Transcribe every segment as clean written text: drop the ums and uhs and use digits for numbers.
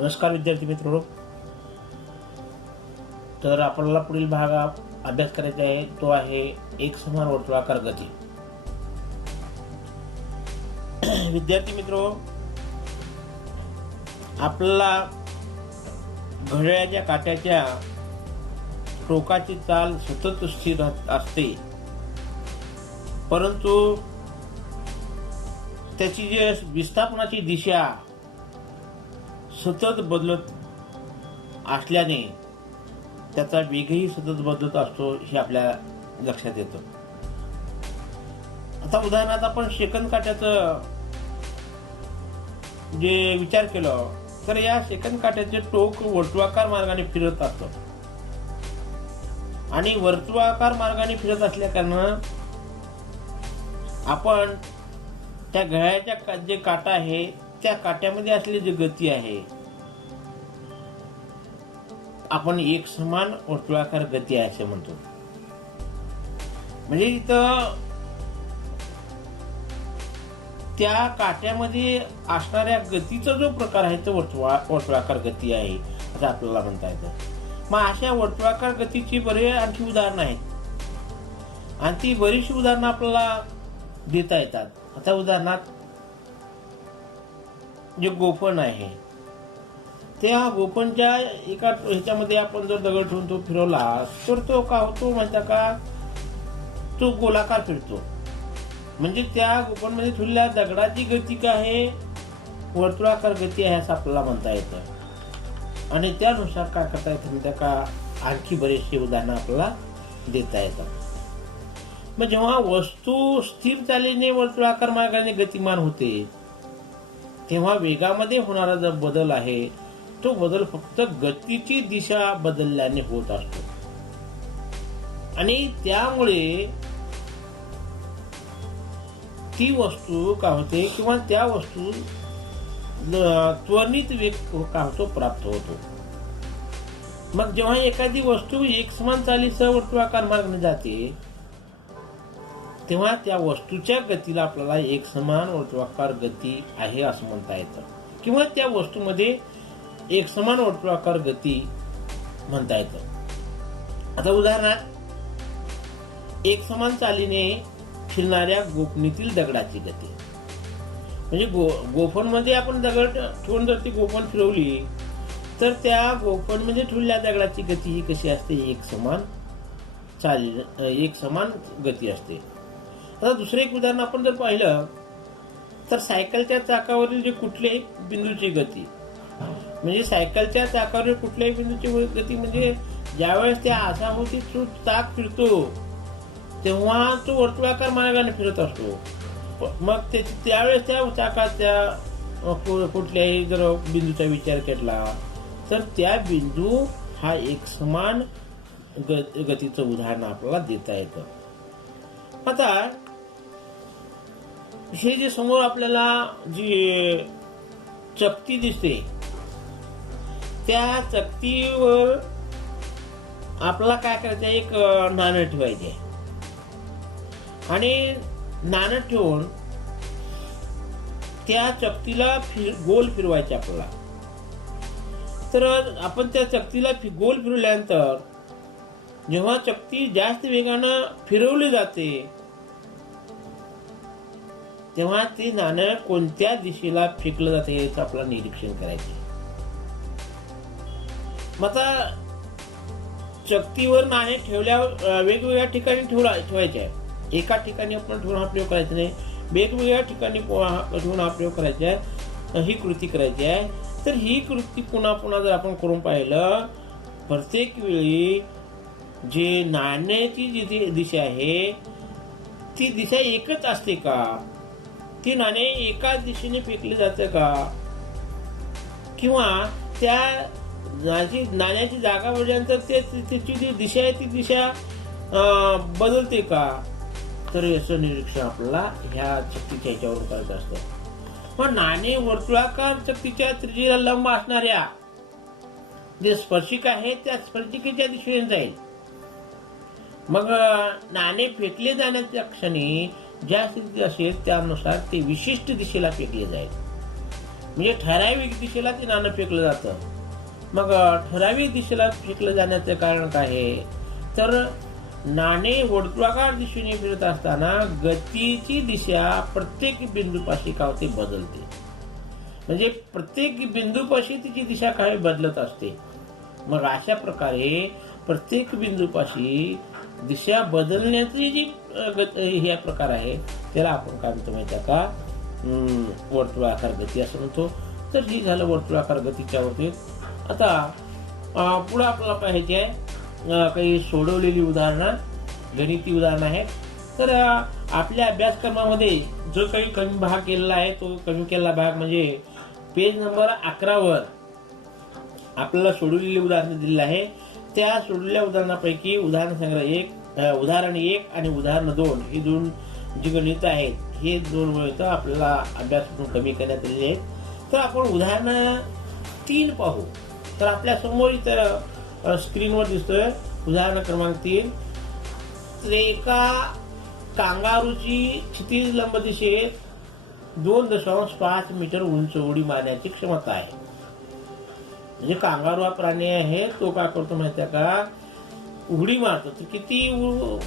नमस्कार विद्यार्थी मित्रांनो. तर आपल्याला पुढील भाग अभ्यास करायचा आहे, तो आहे एकसमान वर्तुळाकार गती. विद्यार्थी मित्रांनो, आपल्याला घड्याळाच्या काट्याच्या टोकाची चाल सतत स्थिर असते, परंतु त्याची जी विस्थापनाची दिशा सतत बदलत असल्याने त्याचा वेगही सतत बदलत असतो हे आपल्या लक्षात येतं. आता उदाहरणार्थ आपण सेकंद काट्याचं जे विचार केलं तर या सेकंद काट्याचे टोक वर्तुळाकार मार्गाने फिरत असतं आणि वर्तुळाकार मार्गाने फिरत असल्या कारणानं आपण त्या घड्याळाच्या जे काटा आहे त्या काट्यामध्ये असलेली जी गती आहे आपण एक समान वर्तुळाकार गती आहे असे म्हणतो. म्हणजे इथं त्या काट्यामध्ये असणाऱ्या गतीचा जो प्रकार आहे तो वर्तुळाकार गती आहे असं आपल्याला म्हणता येतं. मग अशा वर्तुळाकार गतीची बरेच आणखी उदाहरणं आहेत आणि ती बरीचशी उदाहरणं आपल्याला देता येतात. आता उदाहरणार्थ जे गोफण आहे त्या गोफणच्या एका ह्याच्यामध्ये आपण जर दगड ठेवून तो फिरवला तर तो का होतो माहिती का, तो गोलाकार फिरतो. म्हणजे त्या गोफणमध्ये ठेवलेल्या दगडाची गती काय आहे, वर्तुळाकार गती आहे असं आपल्याला म्हणता येतं. आणि त्यानुसार काय करता येतं माहिती का, आणखी बरेचसे उदाहरणं आपल्याला देता येतात. मग जेव्हा वस्तू स्थिर चालीने वर्तुळाकार मार्गाने गतिमान होते तेव्हा वेगामध्ये होणारा जो बदल आहे तो बदल फक्त गतीची दिशा बदलल्याने होत असतो आणि त्यामुळे ती वस्तू का होते किंवा त्या वस्तू त्वरित वेग का होतो प्राप्त होतो. मग जेव्हा एखादी वस्तू एकसमान चालीसह वर्तुळाकार मार्गाने जाते तेव्हा त्या वस्तूच्या गतीला आपल्याला एकसमान वर्तुळाकार गती आहे असं म्हणता येतं किंवा त्या वस्तूमध्ये एकसमान वर्तुळाकार गती म्हणता येतं. आता उदाहरणार्थ एकसमान चालीने फिरणाऱ्या गोफणीतील दगडाची गती. म्हणजे गोफणमध्ये आपण दगड ठेवून जर ती गोफण फिरवली तर त्या गोफणमध्ये ठेवलेल्या दगडाची गती ही कशी असते, एकसमान गती असते. आता दुसरं एक उदाहरण आपण जर पाहिलं तर सायकलच्या चाकावरील जे कुठल्याही बिंदूची गती, म्हणजे सायकलच्या चाकावरील कुठल्याही बिंदूची गती म्हणजे ज्यावेळेस त्या आसाभोवती तो चाक फिरतो तेव्हा तो वर्तुळाकार मार्गाने फिरत असतो. मग त्यावेळेस त्या चाकाच्या कुठल्याही जर बिंदूचा विचार केला तर त्या बिंदू हा एकसमान गतीचं उदाहरण आपल्याला देता येतं. आता हे जे समोर आपल्याला जी चकती दिसते त्या चकतीवर आपल्याला काय करायचं, एक नाणं ठेवायचे आणि नाणं ठेवून त्या चकतीला गोल फिरवायचे आपल्याला. तर आपण त्या चकतीला गोल फिरवल्यानंतर जेव्हा चकती जास्त वेगानं फिरवली जाते तेव्हा ते नाणं कोणत्या दिशेला फेकलं जाते याचं आपल्याला निरीक्षण करायचे. मग आता चकतीवर नाणे ठेवल्यावर वेगवेगळ्या ठिकाणी ठेवायचे. एका ठिकाणी आपण ठेवून हा प्रयोग करायचा नाही, वेगवेगळ्या ठिकाणी ठेवून हा प्रयोग करायचा आहे, ही कृती करायची आहे. तर ही कृती पुन्हा पुन्हा जर आपण करून पाहिलं प्रत्येक वेळी जे नाण्याची जी दिशा आहे ती दिशा एकच असते का, ती नाणे एकाच दिशेने फेकले जाते का, किंवा त्या नाण्याची जागा बदलल्यानंतर त्याची जी दिशा आहे ती दिशा बदलते का, तर याचं निरीक्षण आपल्याला ह्या चकतीच्या ह्याच्यावरून करायचं असतं. पण नाणे वर्तुळाकार चकतीच्या त्रिज्येला लंब असणाऱ्या जे स्पर्शिका आहे त्या स्पर्शिकेच्या दिशेने जाईल. मग नाणे फेकले जाण्याच्या क्षणी ज्या स्थितीत असेल त्यानुसार ते विशिष्ट दिशेला फेकले जाईल. म्हणजे ठराविक दिशेला ते नाणं फेकलं जातं. मग ठराविक दिशेला फेकलं जाण्याचं कारण काय आहे, तर नाणे वर्तुळाकार दिशेने फिरत असताना गतीची दिशा प्रत्येक बिंदूपाशी का होते बदलते. म्हणजे प्रत्येक बिंदूपाशी तिची दिशा काही बदलत असते. मग अशा प्रकारे प्रत्येक बिंदूपाशी दिशा बदलण्याची जी हे प्रकार आहे त्याला आपण काय म्हणतो माहिती आहे का, वर्तुळाकार गती असं म्हणतो. तर ही झालं वर्तुळाकार गतीच्या बाबतीत. आता पुढे आपल्याला पाहिजे आहे काही सोडवलेली उदाहरणं, गणिती उदाहरणं आहेत. तर आपल्या अभ्यासक्रमामध्ये जो काही कमी भाग केलेला आहे तो कमी केलेला भाग म्हणजे पेज नंबर 11 वर आपल्याला सोडवलेली उदाहरणं दिलेली आहे. त्या सोडलेल्या उदाहरणापैकी उदाहरण संग्रह 1, उदाहरण 1 आणि उदाहरण 2 ही दोन जी गणित आहेत हे दोन गणित आपल्याला अभ्यास कमी करण्यात आलेले आहेत. तर आपण उदाहरण 3 पाहू. तर आपल्या समोर इथं स्क्रीनवर दिसतोय उदाहरण क्रमांक 3. तर एका कांगारूची क्षितिज लंब दिशेत 2.5 मीटर उंच उडी मारण्याची क्षमता आहे. म्हणजे कांगारू हा प्राणी आहे, तो काय करतो माहिती आहे का, उडी मारतो. तर किती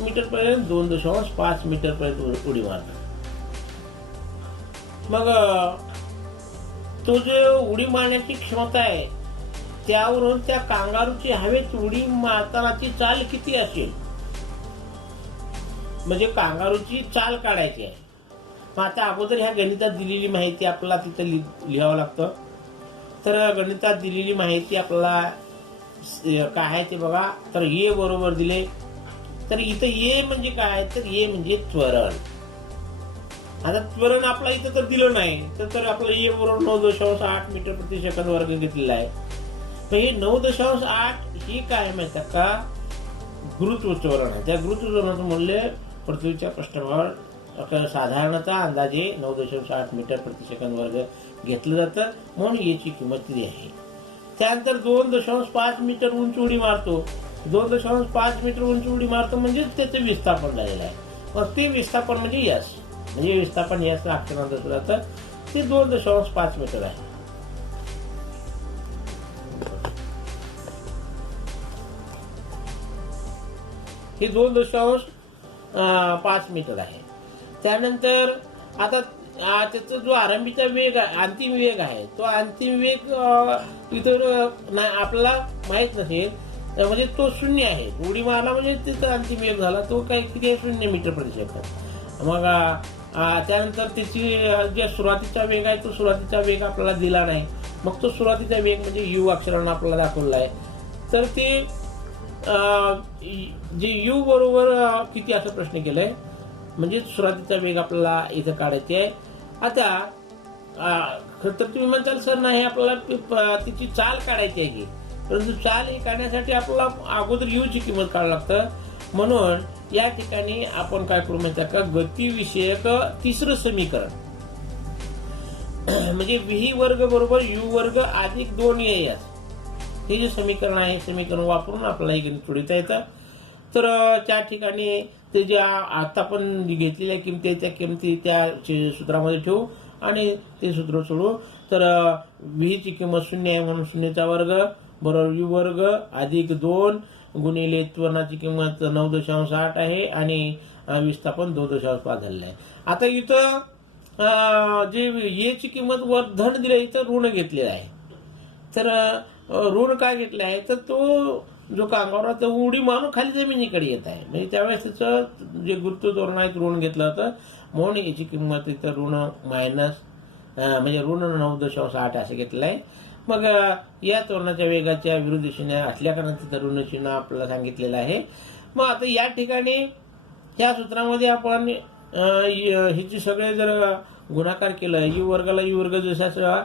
मीटर पर्यंत, 2.5 मीटर पर्यंत उडी मारतो. मग तो जो उडी मारण्याची क्षमता आहे त्यावरून त्या कांगारूची हवेत उडी मारतानाची चाल किती असेल, म्हणजे कांगारूची चाल काढायची आहे. मग आता अगोदर ह्या गणितात दिलेली माहिती आपल्याला तिथं लिहावं लागतं. तर गणितात दिलेली माहिती आपल्याला काय आहे ते बघा. तर ए बरोबर दिले. तर इथं ए म्हणजे काय, तर ए म्हणजे त्वरण. आता त्वरण आपला इथं तर दिलं नाही, तर आपलं ए बरोबर 9.8 मीटर प्रति सेकंद वर्ग घेतलेला आहे. तर हे 9.8 ही काय माहिती का, गुरुत्व त्वरण आहे. त्या गुरुत्व त्वरणाचं मूल्य पृथ्वीच्या पृष्ठभागावर साधारणतः अंदाजे 9.8 मीटर प्रति सेकंद वर्ग घेतलं जातं, म्हणून याची किंमत दिली आहे. त्यानंतर 2.5 मीटर उंच उडी मारतो. 2.5 मीटर उंच उडी मारतो म्हणजे त्याचं विस्थापन झालेलं आहे. मग ते विस्थापन म्हणजे यश, म्हणजे विस्थापन यश अक्षरांत असलं जातं. ते 2.5 मीटर आहे. हे 2.5 मीटर आहे. त्यानंतर आता त्याचा जो आरंभीचा वेग आहे, अंतिम वेग आहे, तो अंतिम वेग इतर आपल्याला माहित नसेल, म्हणजे तो 0 आहे. उडी मारला म्हणजे त्याचा अंतिम वेग झाला, तो काही किती आहे, 0 मीटर प्रति सेकंद. मग त्यानंतर त्याची जे सुरुवातीचा वेग आहे तो सुरुवातीचा वेग आपल्याला दिला नाही. मग तो सुरुवातीचा वेग म्हणजे यू अक्षरानं आपल्याला दाखवला आहे. तर ते जे यू बरोबर किती असं प्रश्न केलाय, म्हणजे सुरुवातीचा वेग आपल्याला इथं काढायचे आहे. आता खरं तर तुम्ही म्हणताल सर नाही आपल्याला तिची चाल काढायची आहे की, परंतु चाल ही काढण्यासाठी आपल्याला अगोदर यू ची किंमत काढावं लागतं. म्हणून या ठिकाणी आपण काय करू माहिती का, गतीविषयक तिसरं समीकरण म्हणजे व्ही वर्ग बरोबर यू वर्ग अधिक 2AS हे जे समीकरण आहे, समीकरण वापरून आपल्याला हे गणित सोडवता येतं. तर त्या ठिकाणी ते जे आता आपण घेतलेल्या किमती त्या किमती त्या सूत्रामध्ये ठेवू आणि ते सूत्र सोडवू. तर व्ही ची किंमत 0 आहे म्हणून 0चा वर्ग बरोबर यू वर्ग अधिक 2 गुणिले त्वरणाची किंमत 9.8 आहे आणि विस्थापन 2.5 झालेलं आहे. आता इथं जे ए ची किंमत वर धन दिलं, इथं ऋण घेतलेलं आहे. तर ऋण काय घेतलं आहे, तर तो जो कांगारू आहे तो उडी मारून खाली जमिनीकडे येत आहे. म्हणजे त्यावेळेस त्याचं जे गुरुत्व त्वरण आहे ऋण घेतलं होतं, म्हणून याची किंमत इथं ऋण मायनस म्हणजे ऋण 9.8 असं घेतलं आहे. मग या त्वरणाच्या वेगाच्या विरुद्ध दिशेने असल्या कारण तिथं ऋण चिन्ह आपल्याला सांगितलेलं आहे. मग आता या ठिकाणी ह्या सूत्रामध्ये आपण हिची सगळे जर गुणाकार केलं, यू वर्गाला यू वर्ग जसा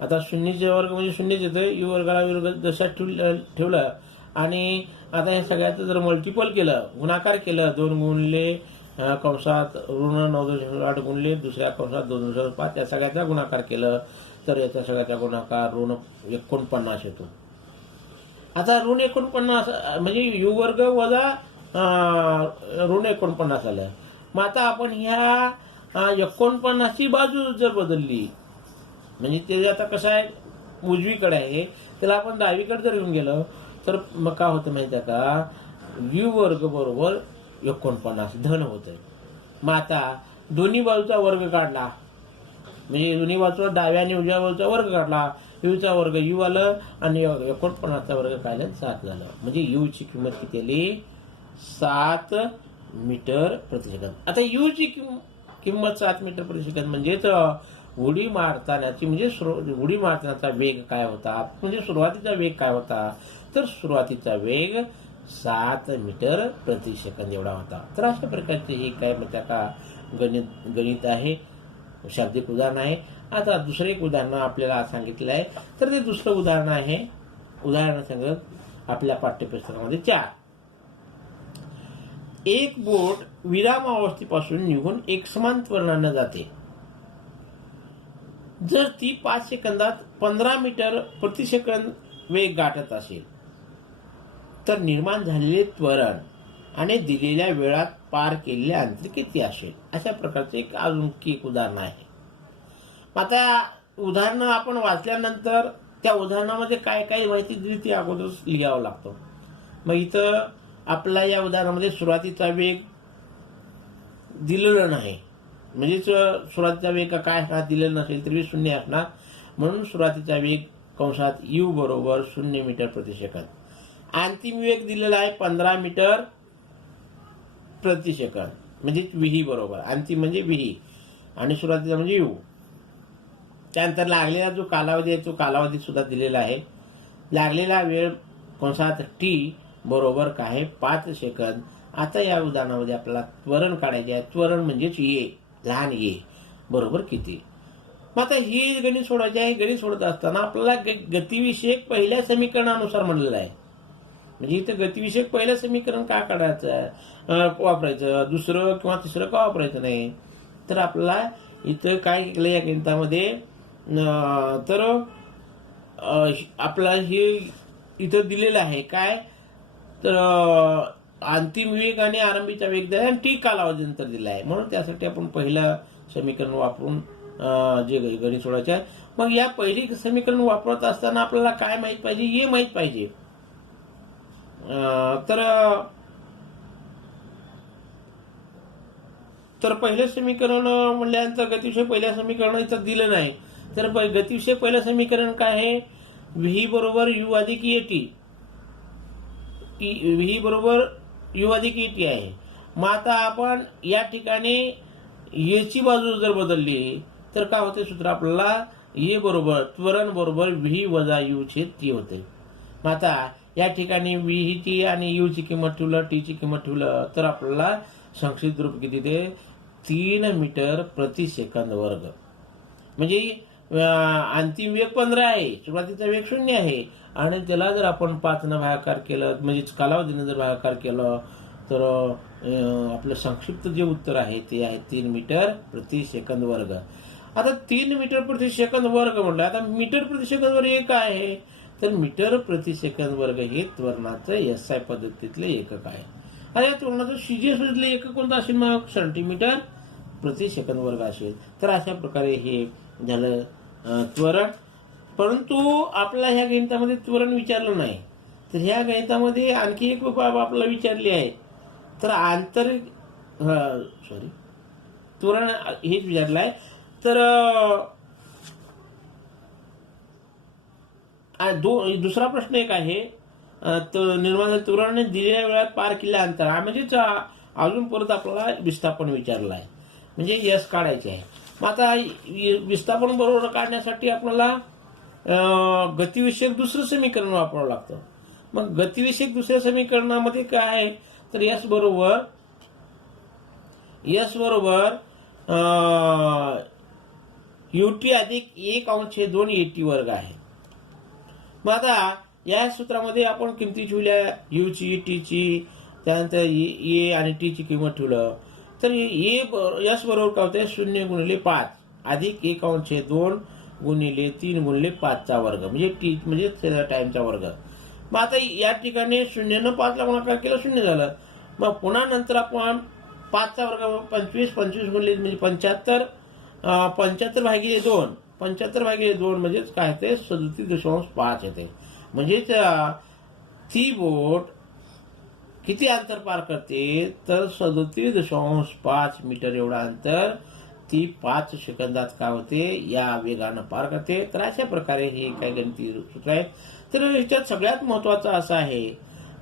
आता 0चे वर्ग म्हणजे 0च येतं, यू वर्गाला यू वर्ग जसा ठेवलं आणि आता या सगळ्याचं जर मल्टिपल केलं, गुणाकार केलं, 2 गुणले कंसात ऋण 9.8 गुणले दुसऱ्या कंसात 2.5 या सगळ्याचा गुणाकार केलं तर याचा सगळ्याचा गुणाकार ऋण 49 येतो. आता ऋण 49 म्हणजे यू वर्ग वजा ऋण 49 आलं. मग आता आपण ह्या 49 ची बाजू जर बदलली म्हणजे ते आता कसं आहे, उजवीकडे आहे, त्याला आपण डावीकडे जर येऊन गेलो तर मग काय होतं माहिती आहे का, यू वर्ग बरोबर 49 धन होत आहे. मग आता दोन्ही बाजूचा वर्ग काढला, म्हणजे दोन्ही बाजूचा डाव्या आणि उजव्या बाजूचा वर्ग काढला, यूचा वर्ग यू आलं आणि 49चा वर्ग काढला 7 झालं. म्हणजे यूची किंमत किती आली, 7 मीटर प्रति सेकंद. आता यूची किंमत 7 मीटर प्रति सेकंद म्हणजेच उडी मारतानाची म्हणजे उडी मारतानाचा वेग काय होता, म्हणजे सुरुवातीचा वेग काय होता, तर सुरुवातीचा वेग 7 मीटर प्रति सेकंद एवढा होता. तर अशा प्रकारचे हे काय म्हणतात का गणित आहे, शाब्दिक उदाहरण आहे. आता दुसरं एक उदाहरण आपल्याला सांगितलं आहे, तर ते दुसरं उदाहरण आहे, उदाहरण सांगत आपल्या पाठ्यपुस्तकामध्ये 4. एक बोट विरामावस्थेपासून निघून एकसमान त्वरणाने जाते. जर ती 5 सेकंदात 15 मीटर प्रति सेकंद वेग गाठत असेल तर निर्माण झालेले त्वरण आणि दिलेल्या वेळात पार केलेले अंतर किती असेल. अशा प्रकारचे अजून एक उदाहरण आहे. आता उदाहरणं आपण वाचल्यानंतर त्या उदाहरणामध्ये काय काय माहिती दिली ती अगोदर लिहावं लागतं. मग इथं आपला या उदाहरणामध्ये सुरुवातीचा वेग दिलेला नाही, म्हणजेच सुरुवातीचा वेग काय असणार दिलेला नसेल तरी 0 असणार. म्हणून सुरुवातीचा वेग कंसात यू बरोबर 0 मीटर प्रति सेकंद. अंतिम वेग दिलेला आहे 15 मीटर प्रति सेकंद, म्हणजे व्ही बरोबर, अंतिम म्हणजे व्ही आणि सुरुवातीचा म्हणजे यू. त्यानंतर लागलेला जो कालावधी आहे तो कालावधी सुद्धा दिलेला आहे. लागलेला वेळ कंसात टी बरोबर काय 5 सेकंद. आता या उदाहरणामध्ये आपल्याला त्वरण काढायचे आहे. त्वरण म्हणजेच ये, लहान ये बरोबर किती. मग आता हे गणित सोडायचे आहे. गणित सोडत असताना आपल्याला गतिविषयक पहिल्या समीकरणानुसार म्हणलेलं आहे. म्हणजे इथं गतिविषयक पहिलं समीकरण का काढायचं वापरायचं, दुसरं किंवा तिसरं का वापरायचं नाही. तर आपल्याला इथं काय केलं या गणितामध्ये, तर आपला हे इथं दिलेलं आहे काय, तर अंतिम वेग आणि आरंभीचा वेग दिला आणि टी कालावधीनंतर दिला आहे. म्हणून त्यासाठी आपण पहिलं समीकरण वापरून जे गणित सोडायचे आहे. मग या पहिली समीकरण वापरत असताना आपल्याला काय माहित पाहिजे, हे माहित पाहिजे. तर पहिलं समीकरण म्हणल्यानंतर गतिविषय पहिल्या समीकरण इथं दिलं नाही. तर गतिविषय पहिलं समीकरण काय आहे, व्ही बरोबर यू अधिक ए टी, व्ही बरोबर यू अधिक ए टी आहे. मग आता आपण या ठिकाणी एची बाजू जर बदलली तर काय होते, सूत्र आपल्याला ए बरोबर त्वरण बरोबर व्ही वजा यू छेद टी होते. मग आता या ठिकाणी व्ही ही टी आणि यू ची किंमत ठेवलं, टी ची किंमत ठेवलं तर आपल्याला संक्षिप्त रूप किती ते 3 मीटर प्रति सेकंद वर्ग. म्हणजे अंतिम वेग 15 आहे, सुरुवातीचा वेग 0 आहे आणि त्याला जर आपण 5 न भागाकार केलं, म्हणजे कालावधीनं जर भागाकार केलं तर आपलं संक्षिप्त जे उत्तर आहे ते आहे 3 मीटर प्रति सेकंद वर्ग. आता 3 मीटर प्रति सेकंद वर्ग म्हटलं, आता मीटर प्रति सेकंद वर्ग हे काय आहे, तर मीटर प्रति सेकंद वर्ग हे त्वरणाचं एसआय पद्धतीतले एकक आहे. आता या त्वरणाचं सीजीएस मधले एकक कोणतं असेल, मग सेंटीमीटर प्रति सेकंद वर्ग असेल. तर अशा प्रकारे हे झालं त्वरण. परंतु आपल्या ह्या गणितामध्ये त्वरण विचारलं नाही. तर ह्या गणितामध्ये आणखी एक बाब आपल्याला विचारली आहे, तर त्वरण हेच विचारलं आहे. तर दुसरा प्रश्न एक आहे, निर्माण त्वरणाने दिलेल्या वेळात पार केलेल्या अंतर, म्हणजेच अजून परत आपल्याला विस्थापन विचारलं आहे, म्हणजे यश काढायचे आहे. मग आता विस्थापन बरोबर काढण्यासाठी आपल्याला गतिविषयक दुसरं समीकरण वापरावं लागतं. मग गतिविषयक दुसऱ्या समीकरणामध्ये काय आहे, तर यश बरोबर युटी अधिक 1/2 एटी वर्ग आहे. मग आता या सूत्रामध्ये आपण किमती ठेवल्या, यूची, टीची, त्यानंतर ए आणि टीची किंमत ठेवलं तर यश बरोबर काय होते, 0 गुणिले 5 अधिक 1/2 गुणिले 3 गुणिले 5चा वर्ग, म्हणजे टी म्हणजे टाइमचा वर्ग. मग आता या ठिकाणी 0 न 5 ला गुणाकार केला 0 झालं. मग पुन्हा नंतर आपण 5चा वर्ग 25 गुणिले म्हणजे 75 भागिले 2 75/2 म्हणजेच काय ते 37.5 येते. म्हणजेच ती बोट किती अंतर पार करते तर 37.5 मीटर एवढा अंतर ती 5 सेकंदात काय होते या वेगानं पार करते. तर अशा प्रकारे हे काही गणिती सूत्र आहेत. तर याच्यात सगळ्यात महत्वाचं असं आहे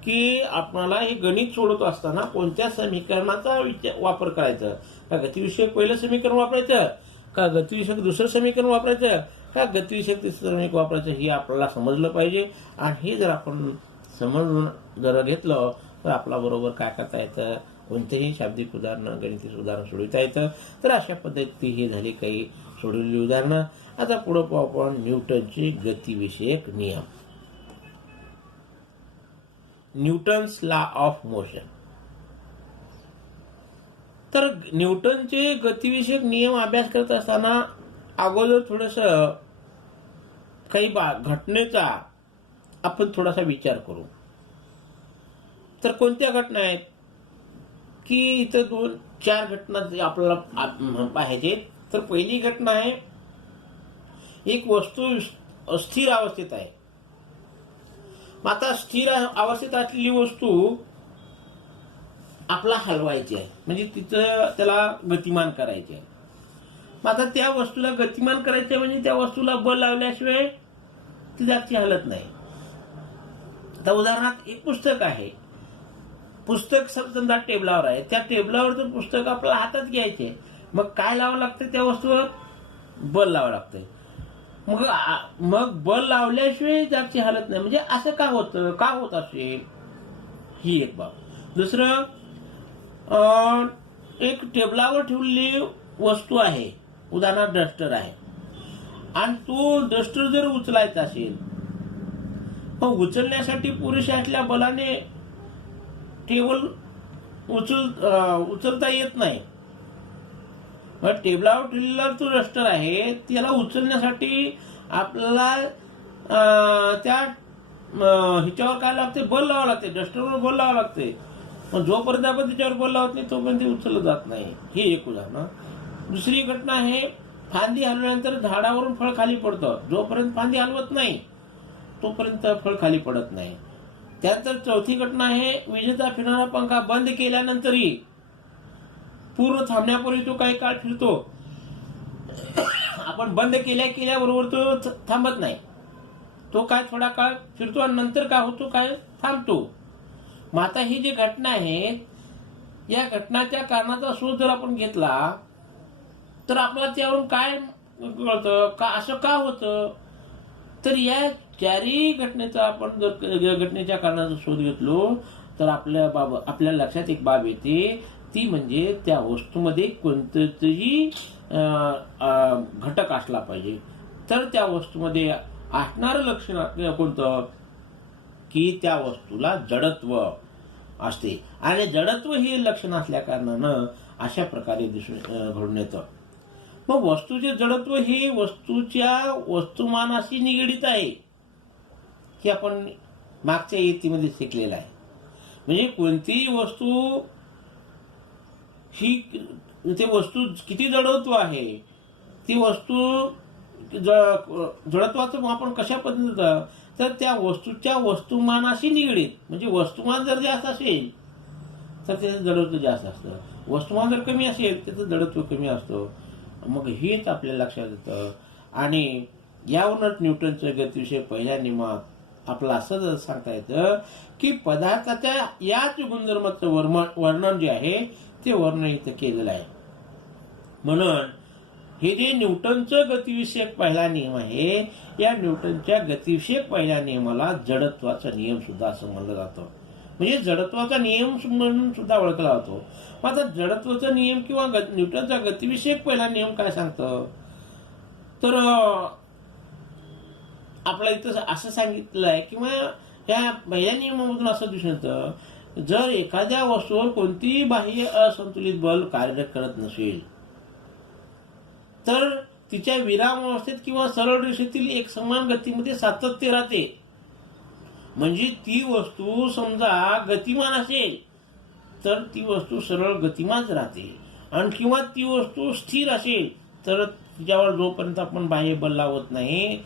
की आपल्याला हे गणित सोडवत असताना कोणत्या समीकरणाचा वापर करायचा. का गतिविषयक पहिलं समीकरण वापरायचं, का गतिविषयक दुसरं समीकरण वापरायचं, का गतिविषयक तिसरं समीकरण वापरायचं हे आपल्याला समजलं पाहिजे. आणि हे जर आपण समजून जर घेतलं तर आपला बरोबर काय करता येतं, कोणतेही शाब्दिक उदाहरणं गणिती उदाहरण सोडवता येतं. तर अशा पद्धती ही झाली काही सोडवलेली उदाहरणं. आता पुढे पाहू आपण न्यूटनचे गतिविषयक नियम. Newton's law of motion. तर न्यूटनचे गतिविषयक नियम अभ्यास करत असताना अगोदर थोडस काही घटनेचा आपण थोडासा विचार करू. तर कोणत्या घटना आहेत की इथं 2-4 घटना आपल्याला पाहायचे. तर पहिली घटना आहे, एक वस्तू स्थिर अवस्थेत आहे. आता स्थिर अवस्थेत असलेली वस्तू आपला हलवायची आहे, म्हणजे तिचं त्याला गतिमान करायचे आहे. आता त्या वस्तूला गतिमान करायचे म्हणजे त्या वस्तूला बल लावल्याशिवाय ती जागची हलत नाही. आता उदाहरणार्थ एक पुस्तक आहे, पुस्तक समजा टेबलावर आहे, त्या टेबलावरचं पुस्तक आपल्याला हातात घ्यायचे, मग काय लावावं लागतं त्या वस्तूवर, बल लावावं लागतंय. मग बल लावल्याशिवाय जागची हालत नाही, म्हणजे असं का होतं, का होत असेल, ही एक बाब. दुसरं, एक टेबलावर ठेवलेली वस्तू आहे, उदाहरणार्थ डस्टर आहे, आणि तो डस्टर जर उचलायचा असेल, मग उचलण्यासाठी पुरेशा असल्या बलाने टेबल उचलता येत नाही. मग टेबलावर ठेवलेला तो डस्टर आहे, त्याला उचलण्यासाठी आपल्याला त्या ह्याच्यावर काय लागते, बल लावावं लागते, डस्टरवर बल लावावं लागते. पण जोपर्यंत आपण त्याच्यावर बल लावत नाही तोपर्यंत ते उचललं जात नाही. हे एक उदाहरण. दुसरी घटना आहे, फांदी हलवल्यानंतर झाडावरून फळ खाली पडतं, जोपर्यंत फांदी हलवत नाही तोपर्यंत फळ खाली पडत नाही. त्यानंतर चौथी घटना आहे, विजेचा फिरणारा पंखा बंद केल्यानंतरही पूर्ण थांबण्यापूर्वी तो काही काळ फिरतो. आपण बंद केल्याबरोबर तो थांबत नाही, तो काय थोडा काळ फिरतो आणि नंतर काय होतो, काय थांबतो. मग आता ही जी घटना आहे, या घटनाच्या कारणाचा शोध जर आपण घेतला तर आपल्याला त्यावरून काय कळतं, का असं का होतं. तर या चारही घटनेचा आपण जर घटनेच्या कारणाचा शोध घेतलो तर आपल्या लक्षात एक बाब येते, ती म्हणजे त्या वस्तूमध्ये कोणतंही घटक असला पाहिजे. तर त्या वस्तूमध्ये असणारं लक्षण कोणतं की त्या वस्तूला जडत्व असते, आणि जडत्व हे लक्षण असल्या कारणानं अशा प्रकारे घडून येतं. मग वस्तूचे जडत्व हे वस्तूच्या वस्तुमानाशी निगडीत आहे, हे आपण मागच्या इयत्तेमध्ये शिकलेलं आहे. म्हणजे कोणतीही वस्तू ही, ते वस्तू किती जडत्व आहे, ती वस्तू जडत्वाचं आपण कशा पद्धतीचं, तर त्या वस्तूच्या वस्तुमानाशी निगडीत. म्हणजे वस्तुमान जर जास्त असेल तर त्याचं जडत्व जास्त असतं, वस्तुमान जर कमी असेल त्याचं जडत्व कमी असतं. मग हेच आपल्या लक्षात येतं. आणि यावरूनच न्यूटनचं गतिविषयक पहिल्या नियमात आपलं असं सांगता येतं की पदार्थाच्या याच गुणधर्माचं वर्णन जे आहे ते वर्णन इथं केलेलं आहे. म्हणून हे जे न्यूटनचं गतिविषयक पहिला नियम आहे, या न्यूटनच्या गतिविषयक पहिल्या नियमाला जडत्वाचा नियम सुद्धा असं म्हणलं जातं. म्हणजे जडत्वाचा नियम म्हणून सुद्धा ओळखला जातो. मग आता जडत्वाचा नियम किंवा न्यूटनचा गतिविषयक पहिला नियम काय सांगतं, तर आपल्या इथं असं सांगितलं आहे किंवा या पहिल्या नियमामधून असं दिसून येतं, जर एखाद्या वस्तूवर कोणतीही बाह्य असंतुलित बल कार्य करत नसेल तर तिच्या विराम अवस्थेत किंवा सरळ रेषेतील एक समान गतीमध्ये सातत्य राहते. म्हणजे ती वस्तू समजा गतिमान असेल तर ती वस्तू सरळ गतिमानच राहते, आणि किंवा ती वस्तू स्थिर असेल तर तिच्यावर जोपर्यंत आपण बाह्य बल लावत नाही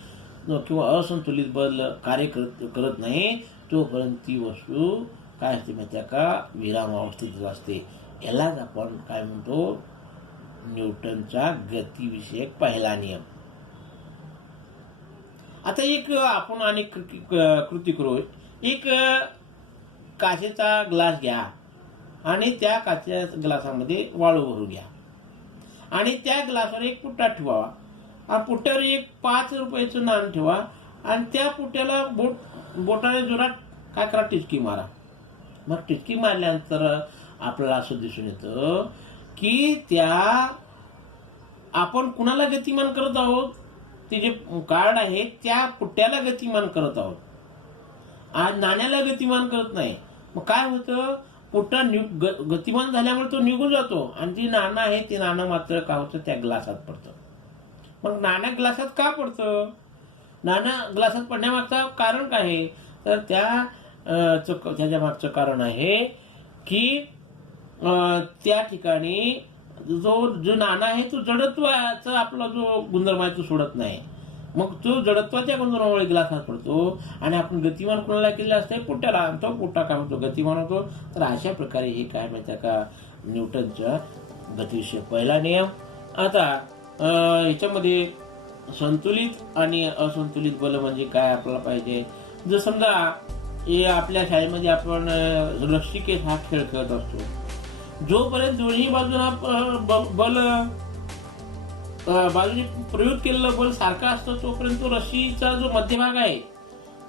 किंवा असंतुलित बल कार्य करत नाही तोपर्यंत ती वस्तू काय असते माहिती आहे का, विराम अवस्थेत असते. यालाच आपण काय म्हणतो, न्यूटनचा गतिविषयक पहिला नियम. आता एक आपण अनेक कृती करू. एक काचेचा ग्लास घ्या आणि त्या काचेच्या ग्लासामध्ये वाळू भरू घ्या आणि त्या ग्लासावर एक पुट्टा ठेवा आणि पुट्ट्यावर एक 5 रुपयाचं नाणं ठेवा आणि त्या पुट्ट्याला बोटाने जोरात काय करा, टिचकी मारा. मग टिचकी मारल्यानंतर आपल्याला असं दिसून येतं की त्या आपण कुणाला गतिमान करत आहोत, ते जे कार्ड आहे त्या पुट्ट्याला गतिमान करत आहोत आणि नाण्याला गतिमान करत नाही. मग काय होतं, पुट्टा गतिमान झाल्यामुळे तो निघून जातो आणि जे नाणं आहे ते नाणं मात्र काय होतं, त्या ग्लासात पडतं. मग नाणं ग्लासात का पडतं, नाणं ग्लासात पडण्यामागचं कारण काय आहे, तर त्याच्या मागचं कारण आहे की त्या ठिकाणी जो नाणं आहे तो जडत्वाचा आपला जो गुणधर्म आहे तो सोडत नाही. मग तो जडत्वाच्या गुणधर्मामुळे ग्लासात पडतो आणि आपण गतिमान कोणाला केलेला असते, पुट्ट्याला, आणि तो पुट्टा काय होतो, गतिमान होतो. तर अशा प्रकारे हे काय माहिती का, न्यूटनचा गतिविषयक पहिला नियम. आता याच्यामध्ये संतुलित आणि असंतुलित बल म्हणजे काय आपल्याला पाहिजे. जर समजा हे आपल्या शाळेमध्ये आपण रस्सीकेस हा खेळ खेळत असतो, जोपर्यंत दोन्ही बाजूला बाजूने प्रयोग केलेलं बल सारखा असतो तोपर्यंत तो रस्सीचा जो मध्यभाग आहे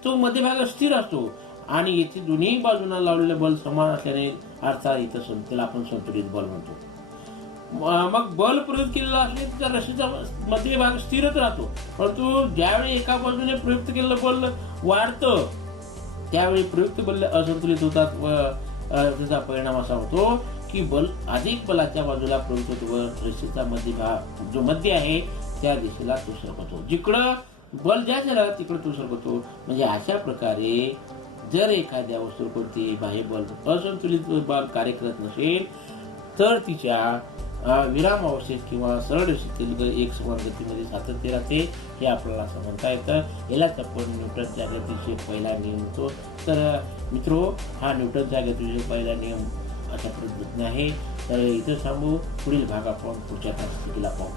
तो मध्यभाग स्थिर असतो आणि येथे दोन्ही बाजूंना लावलेलं बल समान असल्याने अर्थात इथं त्याला आपण संतुलित बल म्हणतो. मग बल प्रयोग केलेला असले तर त्या रस्सीचा मध्यभाग स्थिरच राहतो, परंतु ज्यावेळी एका बाजूने प्रयुक्त केलेलं बल वाढतं त्यावेळी प्रयुक्त बल असंतुलित होतात व त्याचा परिणाम असा होतो की बल अधिक बलाच्या बाजूला प्रयुक्त होतो व रस्सीचा मध्यभाग जो मध्य आहे त्या दिशेला तो सरकतो. जिकडं बल जास्त झालं तिकडे तो सरकतो. म्हणजे अशा प्रकारे जर एखाद्या वस्तूवरती बाह्य बल असंतुलित बल कार्य करत नसेल तर तिच्या विराम अवस्थेत किंवा सरळ रेषेतील एक समान गतीमध्ये सातत्य राहते, हे आपल्याला असं म्हणता येतं. यालाच आपण न्यूटनच्या गतीविषयक पहिला नियम म्हणतो. तर मित्रो, हा न्यूटनच्या गतीविषयक पहिला नियम अशा पद्धतीने आहे. तर इथं थांबू, पुढील भाग आपण पुढच्या तासिकेला पाहू.